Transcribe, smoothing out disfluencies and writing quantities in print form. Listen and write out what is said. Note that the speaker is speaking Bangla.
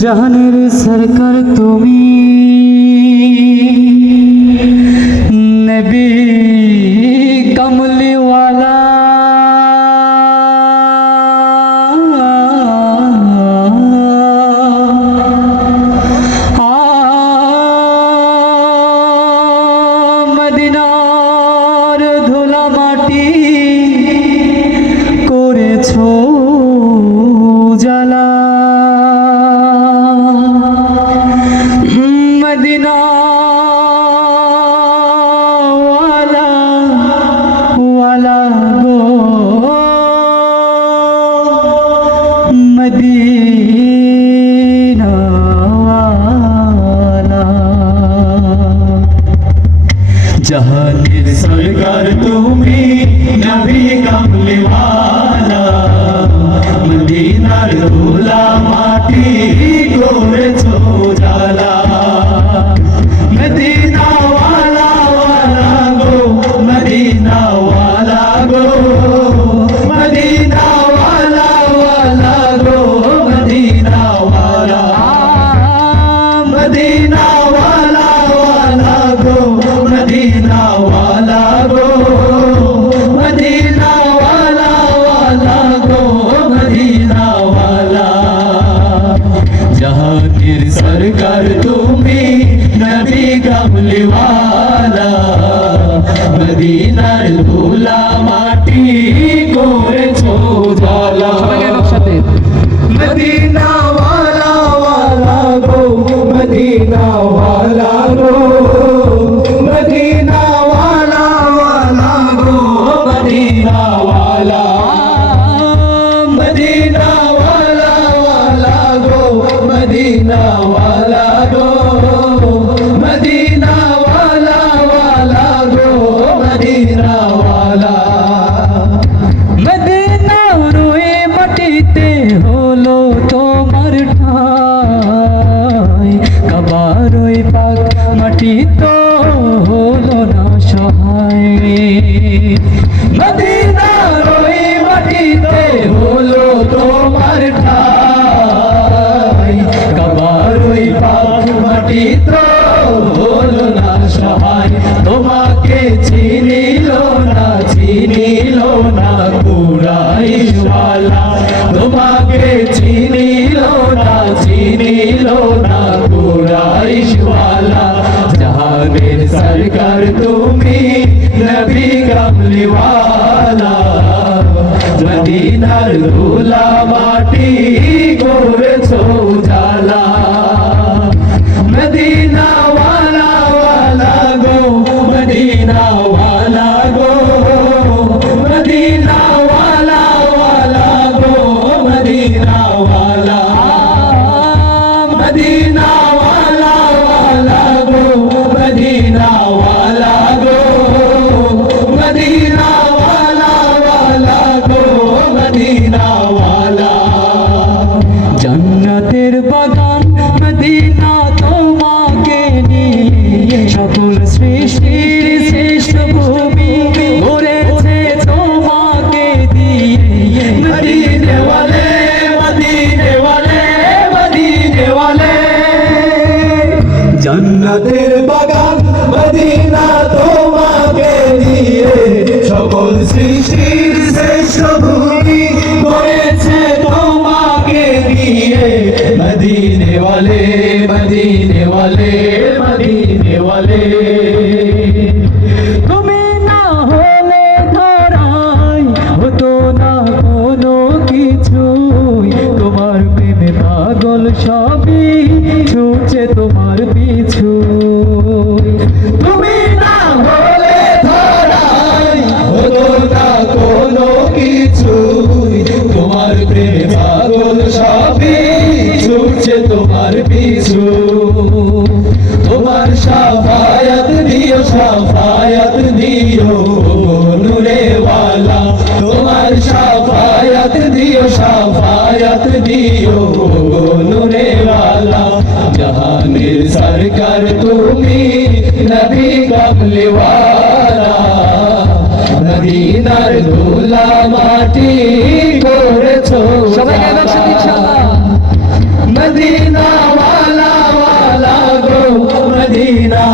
जहानेर सरकार तुमी नबी कमली वाला मदीनार धुला माटी करेछो जाला मदीना वाला गो मदीना वाला जहानेर सरकार तुमी नबी कमली वाला मदीनार धूला माटी करेछो जाला मदीना वाला गो मदीना वाला गो मदीना वाला गो मदीना वाला मदीना वाला गो मदीना वाला गो मदीना वाला गो मदीना वाला जहांगीर सरकार तुमी नबी कमली वाला मदीनार धूला माटी करेछो जाला मदीना वाला गो मदीना वाला गो मदीना वाला गो मदीना वाला मदीना वाला गो मदीना वाला गो मदीना वाला गो मदीना वाला मदीना रोए मटीते होलो तोमार ठाई कबारोई पाक माटी तो होलो ना सहाय मदीना रोई माटीते होलो तोमार ठाई कबारोई पाक माटी तो होलो ना सहाय তোমাকে চিনিল না কুরাইশ ওয়ালা তোমাকে চিনিল না কুরাইশ ওয়ালা জাহানের সরকার তুমি নবী কমলি ওয়ালা মদিনার ধুলা মাটি করেছো জালা মদিনা वाला गो मदीना वाला गो मदीना वाला गो मदीना वाला मदीना वाला गो मदीना वाला गो मदीना वाला गो मदीना वाला जन्नतेर बागान मदीना তোমাকে নিয়ে সকল সৃষ্টির শ্রেষ্ঠ ভূমি গড়েছে তোমাকে দিয়ে मदीने वाले मदीने वाले मदीने वाले जन्नतेर बागान मदीना তোমাকে দিয়ে সকল সৃষ্টির শ্রেষ্ঠ ভূমি গড়েছে তোমাকে দিয়ে मदीने वाले मदीने वाले मदीने वाले তুমি না হলে ধরাই হতো না কোনো কিছুই তোমার প্রেমে পাগল সবই ছুটছে তোমার পিছু তুমি না হলে ধরাই হতো না কোনো দিও শাফায়াত দিও গো নূরে ওয়ালা জাহানের সরকার তুমি নবী কামলি ওয়ালা মদিনার ধুলা মাটি করেছো সবাই গাইবেন সাথে ইনশাআল্লাহ। মদিনা ওয়ালা ওয়ালা গো মদিনা